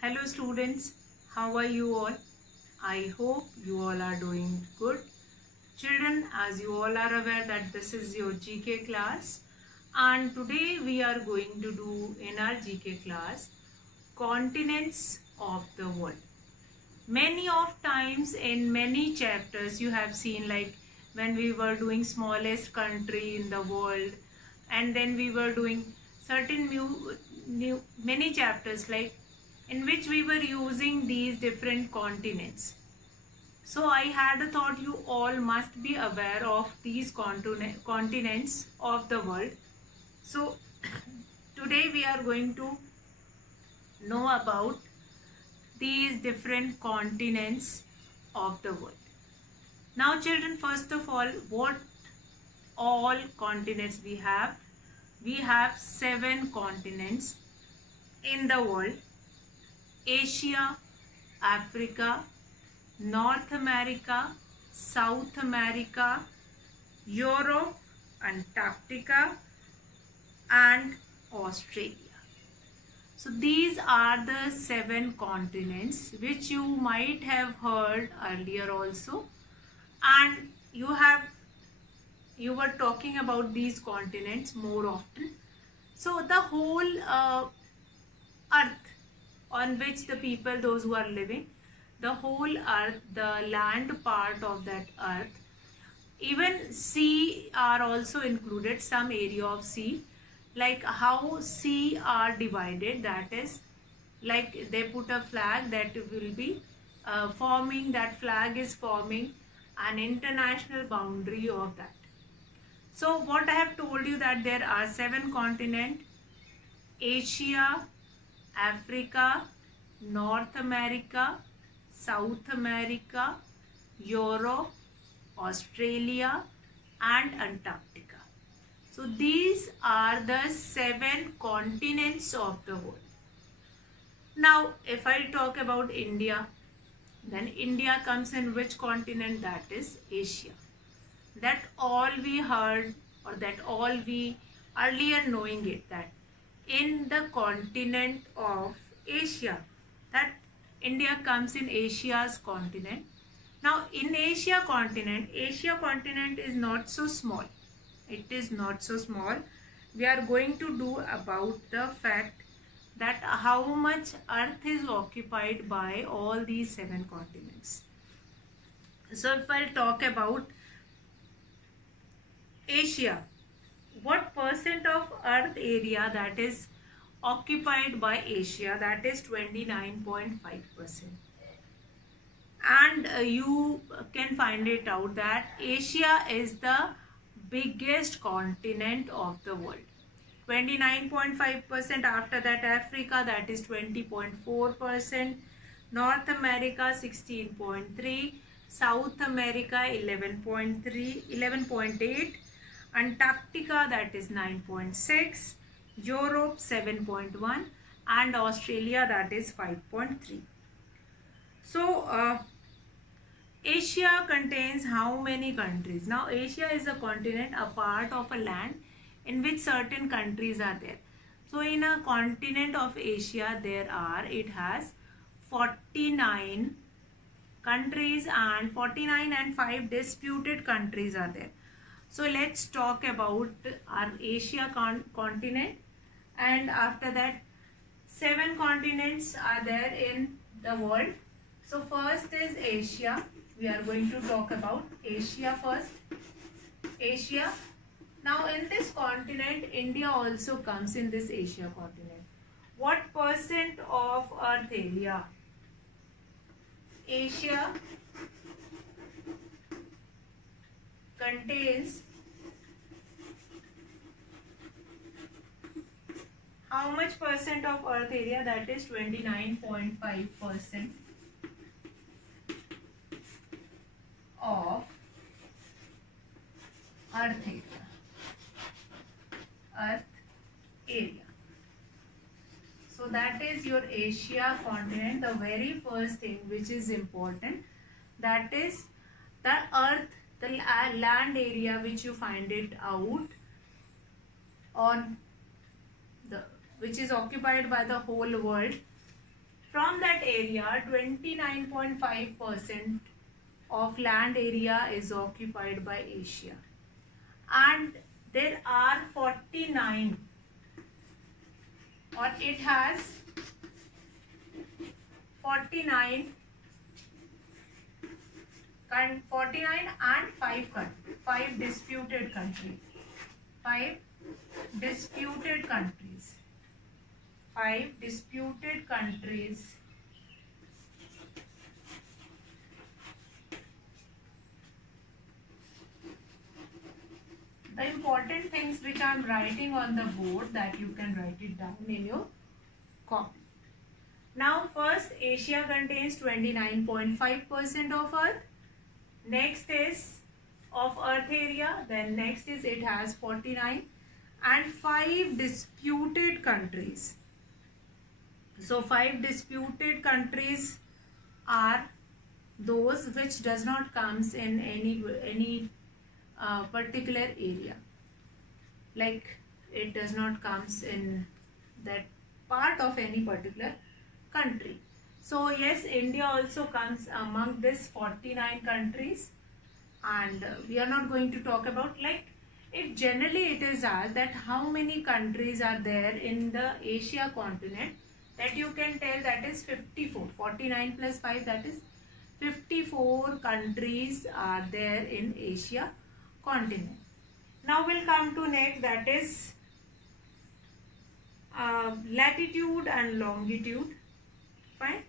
Hello students, how are you all? I hope you all are doing good. Children, as you all are aware that this is your GK class, and today we are going to do in our GK class continents of the world. Many of times in many chapters you have seen, like when we were doing smallest country in the world, and then we were doing certain many chapters like in which we were using these different continents. So I had a thought you all must be aware of these continents of the world. So today we are going to know about these different continents of the world. Now children, first of all, what all continents we have? We have 7 continents in the world: Asia, Africa, North America, South America, Europe, Antarctica, and Australia. So these are the 7 continents which you might have heard earlier also, and you were talking about these continents more often. So the whole earth on which the people, those who are living, the whole earth, the land part of that earth, even sea are also included, some area of sea. Like how sea are divided, that is like they put a flag that will be forming, that flag is forming an international boundary of that. So what I have told you, that there are 7 continents: Asia, Africa, North America, South America, Europe, Australia, and Antarctica. So these are the 7 continents of the world. Now if I talk about India, then India comes in which continent? That is Asia. That all we heard, or that all we earlier knowing it, that in the continent of Asia, that India comes in Asia's continent. Now in Asia continent is not so small. It is not so small. We are going to do about the fact that how much earth is occupied by all these 7 continents. So if I talk about Asia, what percent of earth area that is occupied by Asia? That is 29.5%. And you can find it out that Asia is the biggest continent of the world, 29.5%. After that Africa, that is 20.4%, North America 16.3%, South America 11.8%, Antarctica, that is 9.6%, Europe 7.1%, and Australia, that is 5.3%. So Asia contains how many countries? Now Asia is a continent, a part of a land in which certain countries are there. So in a continent of Asia it has 49 countries, and 49 and 5 disputed countries are there. So let's talk about our Asia continent, and after that 7 continents are there in the world. So first is Asia. We are going to talk about Asia first. Asia. Now in this continent, India also comes in this Asia continent. What percent of earth area? Asia contains how much percent of earth area? That is 29.5% of earth area. So that is your Asia continent. The very first thing which is important, that is the earth, the land area which you find it out on the, which is occupied by the whole world. From that area, 29.5% of land area is occupied by Asia, and there are 49, or it has 49 and 5 disputed countries. 5 disputed countries. 5 disputed countries. The important things which I am writing on the board, that you can write it down in your copy. Now first, Asia contains 29.5% of Earth. Next is of Earth area. Then next is it has 49 and 5 disputed countries. So 5 disputed countries are those which does not comes in any particular area, like it does not comes in that part of any particular country. So yes, India also comes among this 49 countries, and we are not going to talk about, like, it generally it is asked that how many countries are there in the Asia continent, that you can tell that is 54. 49 plus 5, that is 54 countries are there in Asia continent. Now we'll come to next, that is latitude and longitude. Fine.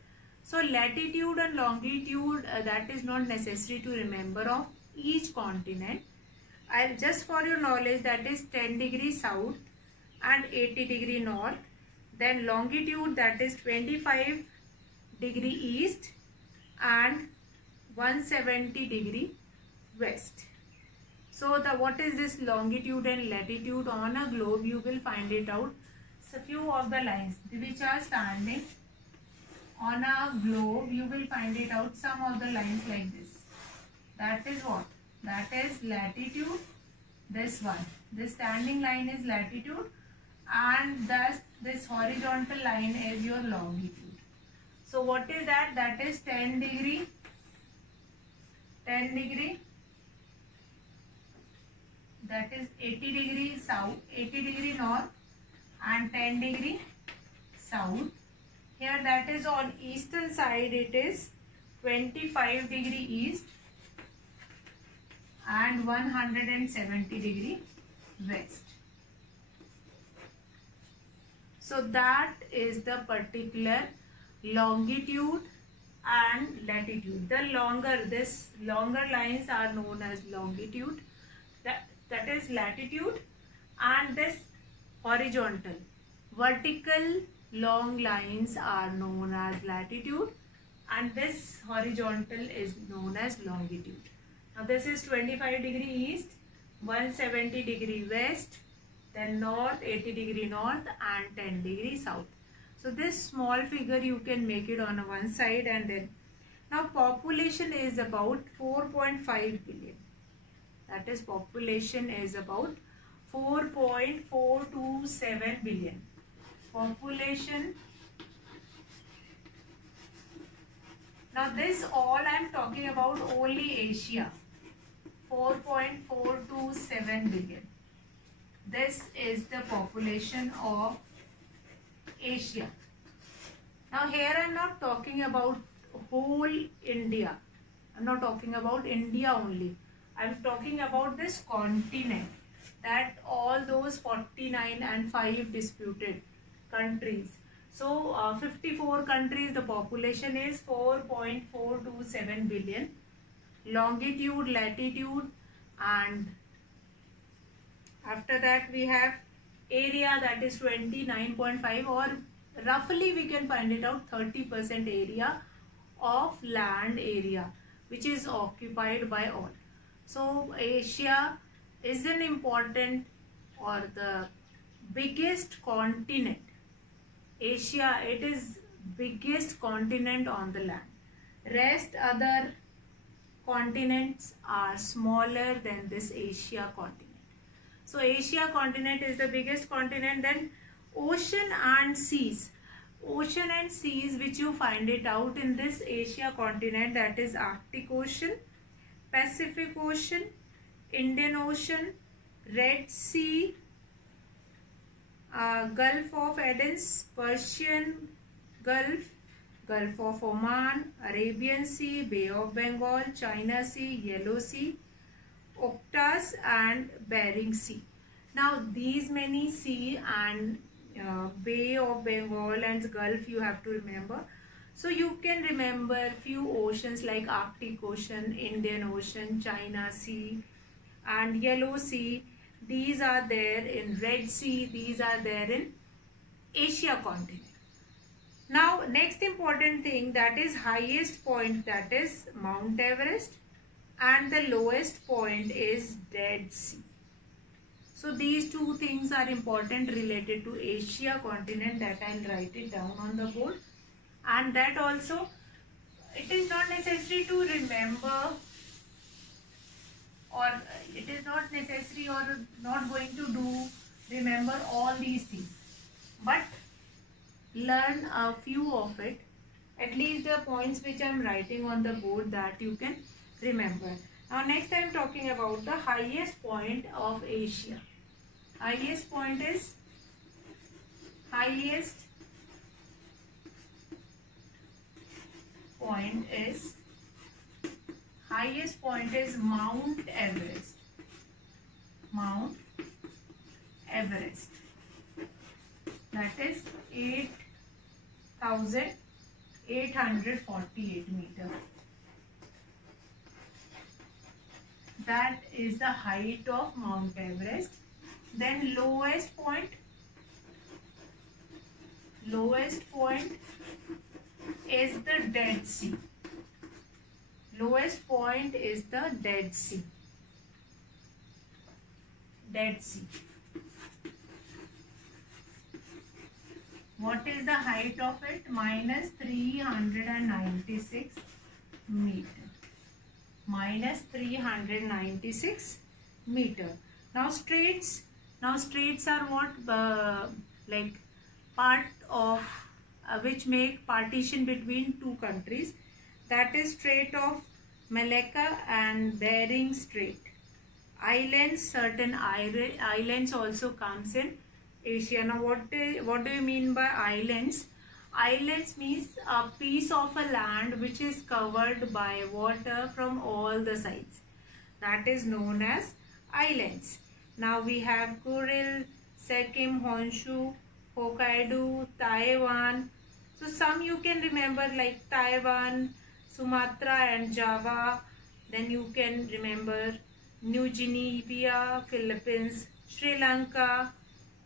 So latitude and longitude, that is not necessary to remember of each continent. I'll just for your knowledge, that is 10 degrees south and 80 degree north. Then longitude, that is 25 degree east and 170 degree west. So what is this longitude and latitude? On a globe you will find it out. So few of the lines which are standing on a globe, you will find it out, some of the lines like this. That is what? That is latitude. This one, this standing line is latitude, and thus this horizontal line is your longitude. So what is that? That is 10 degree, 10 degree, that is 80 degree south, 80 degree north and 10 degree south. Here that is on eastern side, it is 25 degree east and 170 degree west. So that is the particular longitude and latitude. The longer lines are known as longitude, that is latitude, and this horizontal, vertical long lines are known as latitude, and this horizontal is known as longitude. Now this is 25 degree east, 170 degree west, then north, 80 degree north and 10 degree south. So this small figure you can make it on one side, and then now population is about 4.5 billion. That is, population is about 4.427 billion. Population. Now this all I am talking about only Asia. 4.427 billion. This is the population of Asia. Now here I am not talking about whole India. I am not talking about India only. I am talking about this continent, that all those 49 and 5 disputed countries. So 54 countries, the population is 4.427 billion. Longitude, latitude, and after that we have area, that is 29.5, or roughly we can find it out 30% area of land area which is occupied by all. So Asia is an important or the biggest continent. Asia, it is biggest continent on the land. Rest other continents are smaller than this Asia continent. So Asia continent is the biggest continent. Then ocean and seas. ocean and seas which you find it out in this Asia continent, that is Arctic Ocean, Pacific Ocean, Indian Ocean, Red Sea, Gulf of Aden, Persian Gulf, Gulf of Oman, Arabian Sea, Bay of Bengal, China Sea, Yellow Sea, Okhotsk and Bering Sea. Now these many sea and Bay of Bengal and Gulf you have to remember. So you can remember few oceans like Arctic Ocean, Indian Ocean, China Sea and Yellow Sea. These are there in Red Sea. These are there in Asia continent. Now next important thing, that is highest point, that is Mount Everest, and the lowest point is Dead Sea. So these two things are important related to Asia continent, that I'll write it down on the board. And that also, it is not necessary to remember, or it is not necessary or not going to remember all these things, but learn a few of it, at least the points which I am writing on the board, that you can remember. Now next I am talking about the highest point of Asia. Highest point is Mount Everest. Mount Everest. That is 8,848 meters. That is the height of Mount Everest. Then lowest point is the Dead Sea. Lowest point is the Dead Sea. Dead Sea. What is the height of it? Minus 396 meter. Minus 396 meter. Now straits. Now straits are what? Like part of which make partition between two countries. That is Strait of Malacca and Bering Strait. Islands, certain islands also comes in Asia. Now what do you mean by islands? Islands means a piece of a land which is covered by water from all the sides. That is known as islands. Now we have Kuril, Sikkim, Honshu, Hokkaido, Taiwan. So some you can remember like Taiwan, Sumatra and Java. Then you can remember New Guinea, Philippines, Sri Lanka.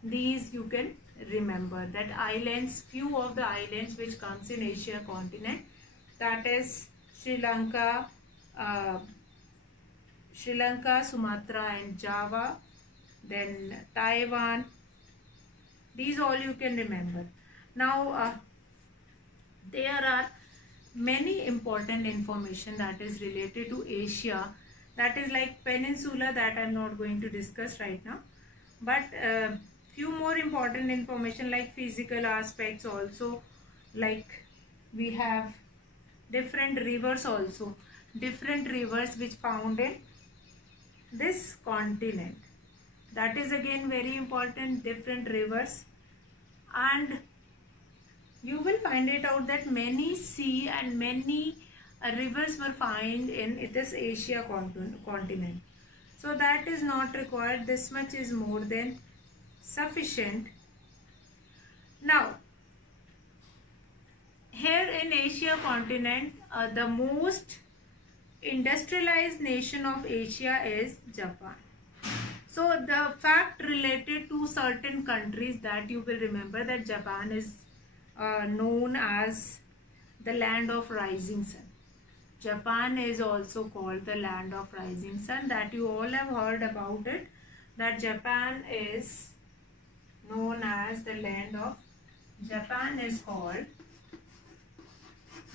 These you can remember, that islands, few of the islands which comes in Asia continent, that is Sri Lanka, Sumatra and Java, then Taiwan. These all you can remember. Now there are many important information that is related to Asia, that is like peninsula, that I am not going to discuss right now, but few more important information like physical aspects also, like we have different rivers also, different rivers which found in this continent. That is again very important, different rivers. And you will find it out that many sea and many rivers were found in this Asia continent. So that is not required, this much is more than sufficient. Now here in Asia continent, the most industrialized nation of Asia is Japan. So the fact related to certain countries, that you will remember that Japan is known as the land of rising sun. Japan is also called the land of rising sun, that you all have heard about it, that Japan is known as the land of, Japan is called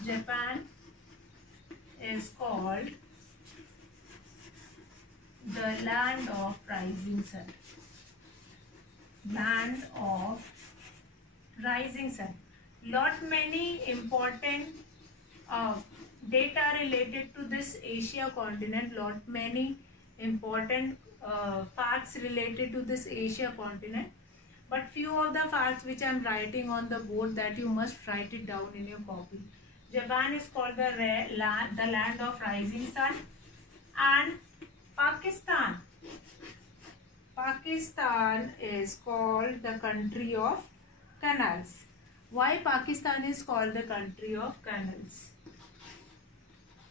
the land of rising sun. Land of rising sun. lot many important uh, data related to this Asia continent, lot many important facts related to this Asia continent, but few of the facts which I am writing on the board that you must write it down in your copy. Japan is called the land of rising sun, and Pakistan is called the country of canals. Why Pakistan is called the country of canals?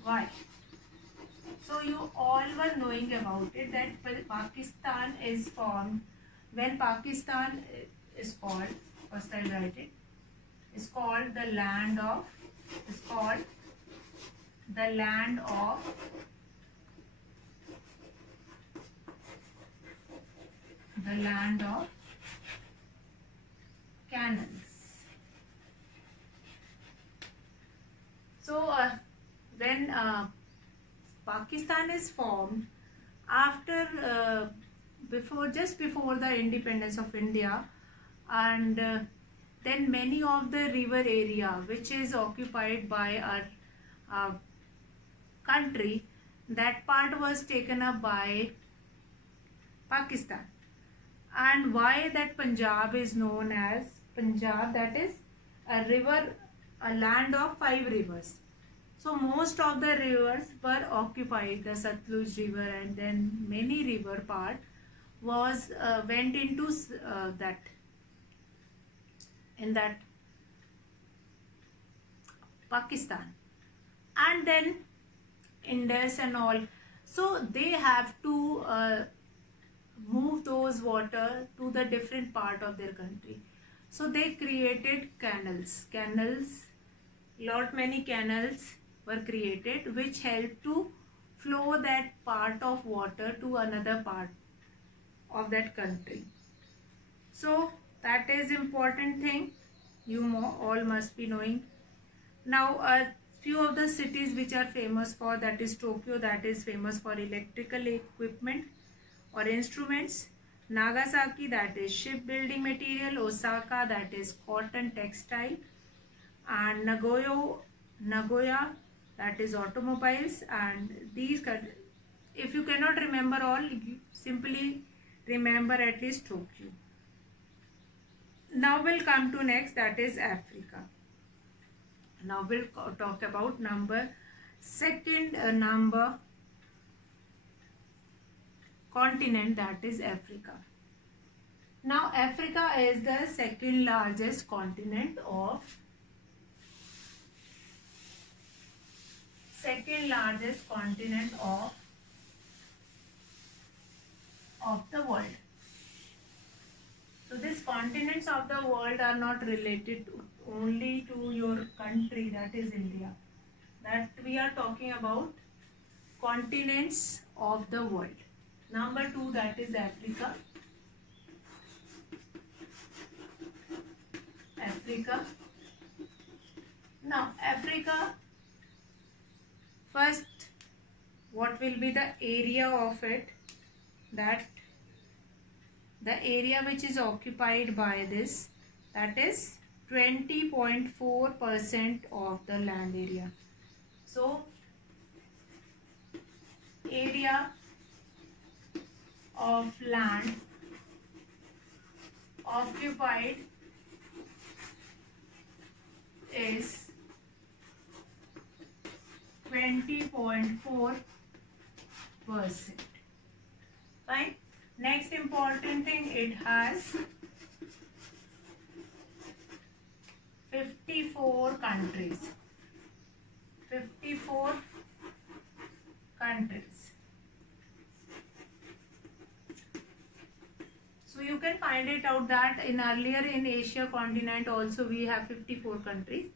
Why? So you all were knowing about it that Pakistan is formed when Pakistan is called, first I'll write it, is called the land of canals. So when Pakistan is formed after just before the independence of India, and then many of the river area which is occupied by our country, that part was taken up by Pakistan. And why that Punjab is known as Punjab, that is a land of 5 rivers. So most of the rivers were occupied, the Satluj river and then many river part was went into that Pakistan, and then Indus and all. So they have to move those water to the different part of their country. So they created canals. Lot many canals were created which help to flow that part of water to another part of that country. So that is important thing you all must be knowing. Now a few of the cities which are famous for, that is Tokyo, that is famous for electrical equipment or instruments. Nagasaki, that is shipbuilding material. Osaka, that is cotton textile. And Nagoya, that is automobiles. And these, if you cannot remember all, you simply remember at least Tokyo. Now we'll come to next, that is Africa. Now we'll talk about second continent, that is Africa. Now Africa is the second largest continent of the world. So these continents of the world are not related only to your country, that is India. That we are talking about continents of the world. Number 2, that is Africa. Now Africa, first what will be the area of it? That the area which is occupied by this, that is 20.4% of the land area. So area of land occupied is 20.4%. Fine. Next important thing, it has 54 countries. So you can find it out that in Asia continent also we have 54 countries,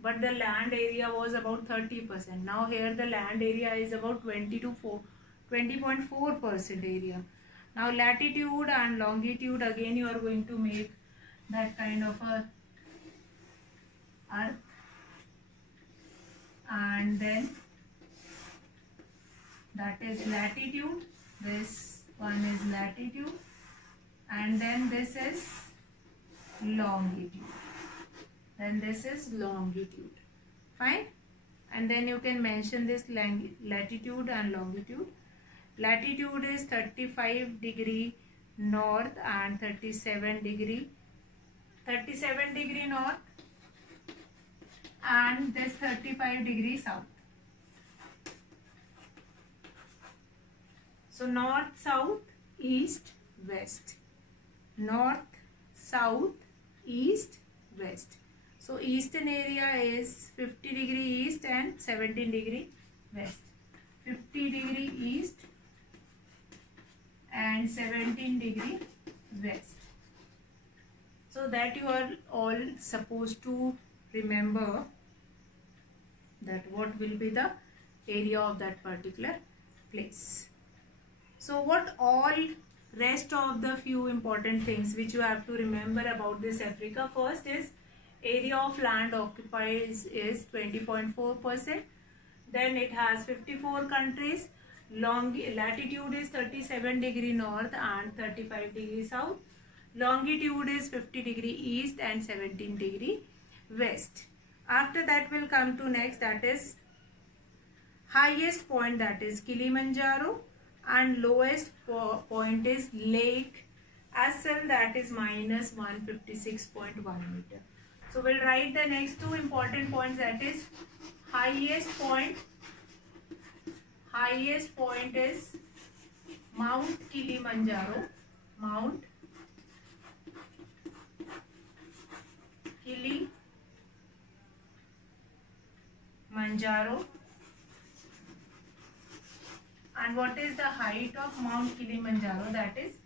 but the land area was about 30%. Now here the land area is about 20.4% area. Now latitude and longitude, again you are going to make that kind of a earth, and then that is latitude, this one is latitude, and then this is longitude, then this is longitude. Fine. And then you can mention this latitude and longitude. Latitude is 35 degree north and 37 degree north, and this 35 degree south. So north, south, east, west. North, south, east, west. So eastern area is 50 degree east and 17 degree west. 50 degree east and 17 degree west. So that you are all supposed to remember that what will be the area of that particular place. So what all rest of the few important things which you have to remember about this Africa. First is area of land occupied is 20.4%. Then it has 54 countries. Latitude is 37 degree north and 35 degree south. Longitude is 50 degree east and 17 degree west. After that will come to next, that is highest point, that is Kilimanjaro, and lowest point is Lake Assal, that is minus 156.1 meter. So we'll write the next two important points, that is highest point is Mount Kilimanjaro. Mount Kilimanjaro. And what is the height of Mount Kilimanjaro? That is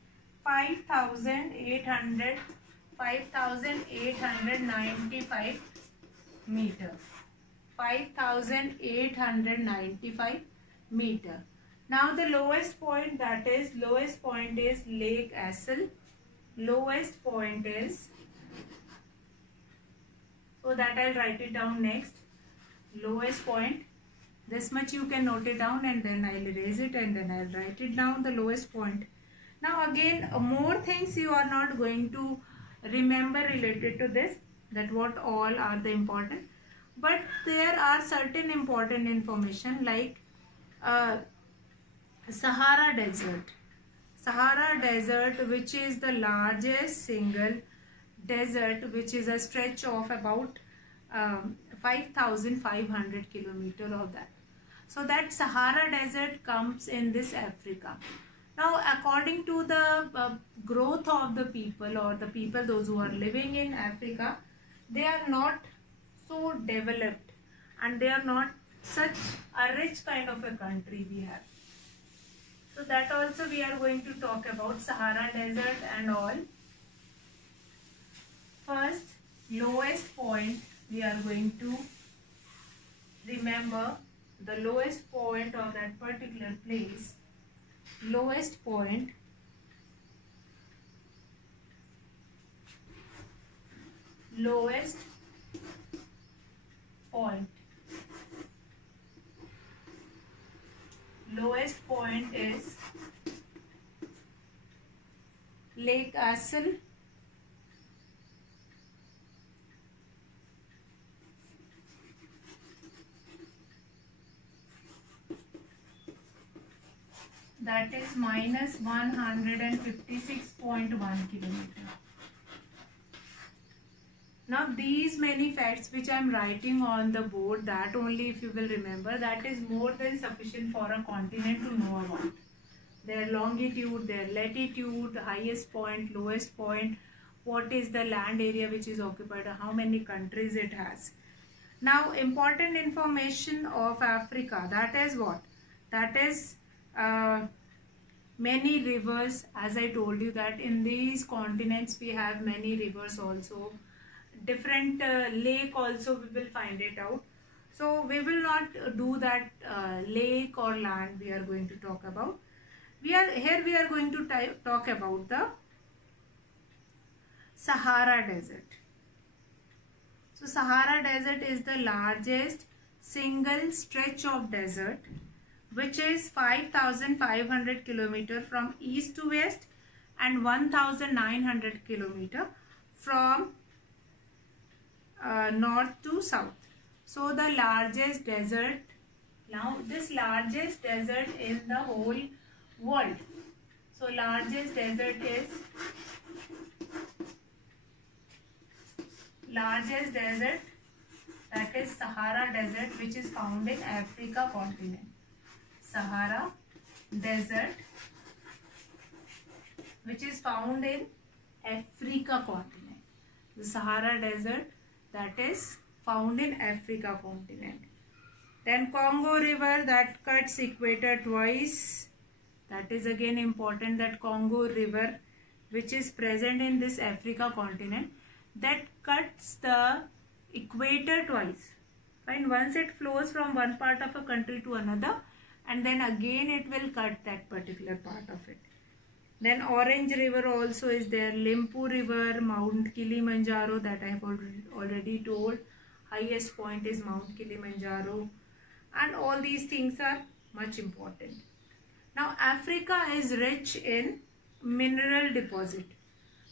5,895 meter. 5,895 meter. Now the lowest point, that is Lake Assal. Lowest point is, so that I'll write it down next. Lowest point, this much you can note it down, and then I'll erase it and then I'll write it down, the lowest point. Now again, more things you are not going to remember related to this, that what all are the important, but there are certain important information like Sahara Desert. Sahara Desert, which is the largest single desert, which is a stretch of about 5,500 kilometers of that. So that Sahara Desert comes in this Africa. Now according to the growth of the people, or the people those who are living in Africa, they are not so developed and they are not such a rich kind of a country we have. So that also we are going to talk about Sahara Desert and all. First, lowest point, we are going to remember the lowest point of that particular place. Lowest point is Lake Assal. That is minus 156.1 kilometer. Now these many facts which I am writing on the board, that only if you will remember, that is more than sufficient for a continent to know about. Their longitude, their latitude, highest point, lowest point, what is the land area which is occupied, how many countries it has. Now important information of Africa, that is what? That is many rivers. As I told you that in these continents we have many rivers also, different lake also we will find it out. So we will not do that lake or land we are going to talk about. We are going to talk about the Sahara Desert. So Sahara Desert is the largest single stretch of desert, which is 5,500 kilometer from east to west and 1,900 kilometer from north to south. So the largest desert, now this largest desert in the whole world. So largest desert is that is Sahara Desert, which is found in Africa continent. Sahara Desert, which is found in Africa continent. The Sahara Desert that is found in Africa continent. Then Congo River that cuts equator twice. That is again important, that Congo River, which is present in this Africa continent, that cuts the equator twice. Fine, once it flows from one part of a country to another, and then again it will cut that particular part of it. Then Orange River also is there, Limpu River, Mount Kilimanjaro that I have already told. Highest point is Mount Kilimanjaro, and all these things are much important. Now Africa is rich in mineral deposit.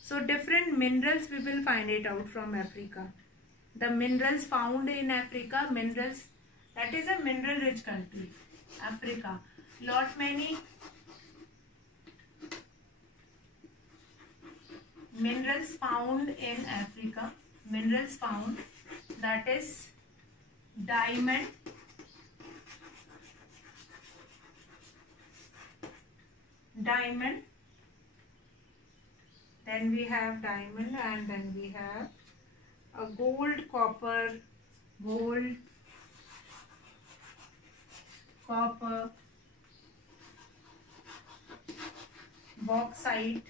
So different minerals we will find it out from Africa. The minerals found in Africa, minerals, that is a mineral rich country, Africa. Lot many minerals found in Africa. Minerals found, that is diamond, then we have diamond, and then we have a gold, copper, bauxite,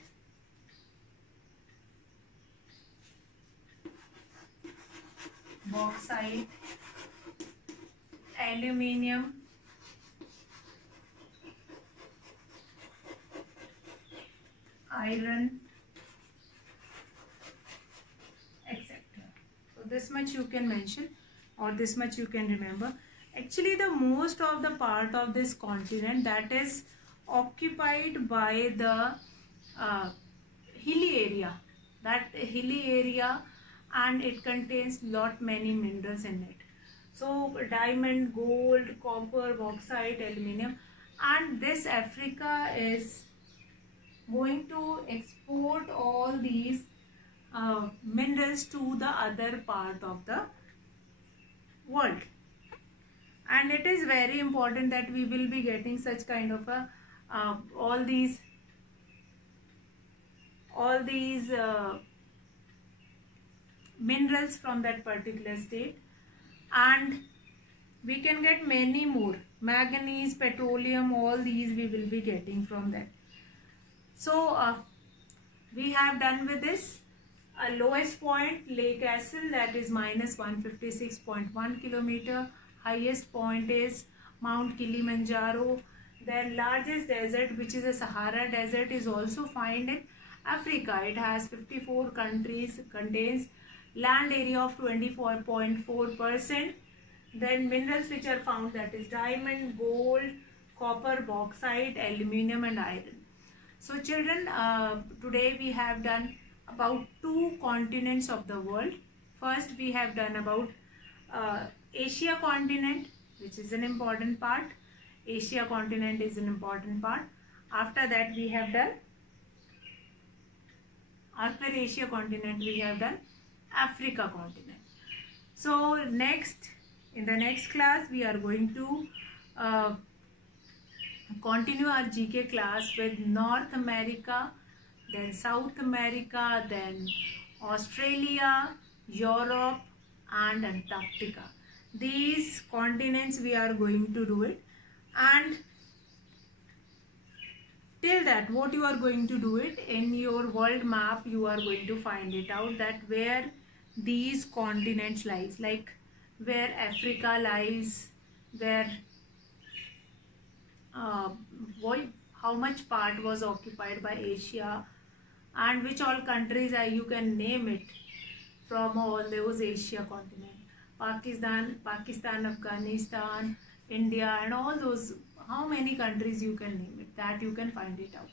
aluminium, iron, etc. So this much you can mention, or this much you can remember. Actually the most of the part of this continent that is occupied by the hilly area, and it contains lot many minerals in it. So diamond, gold, copper, bauxite, aluminium, and this Africa is going to export all these minerals to the other part of the world. And it is very important that we will be getting such kind of a all these minerals from that particular state, and we can get many more, manganese, petroleum, all these we will be getting from that. So we have done with this. Lowest point, Lake Assel, that is minus 156.1 kilometer. Highest point is Mount Kilimanjaro. Then largest desert, which is a Sahara Desert, is also found in Africa. It has 54 countries, contains land area of 24.4%. Then minerals which are found, that is diamond, gold, copper, bauxite, aluminium and iron. So children, today we have done about 2 continents of the world. First we have done about Asia continent, which is an important part. Asia continent is an important part. After that we have done, after Asia continent we have done Africa continent. So next, in the next class we are going to continue our GK class with North America, then South America, then Australia, Europe and Antarctica. These continents we are going to do it, and till that what you are going to do it, in your world map you are going to find it out that where these continents lies, like where Africa lies, where how much part was occupied by Asia, and which all countries are, you can name it from all those Asia continent. Pakistan, Afghanistan, India and all those, how many countries you can name it, that you can find it out.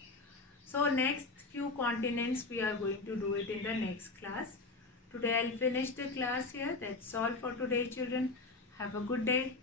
So next few continents we are going to do it in the next class. Today I'll finish the class here. That's all for today, children. Have a good day.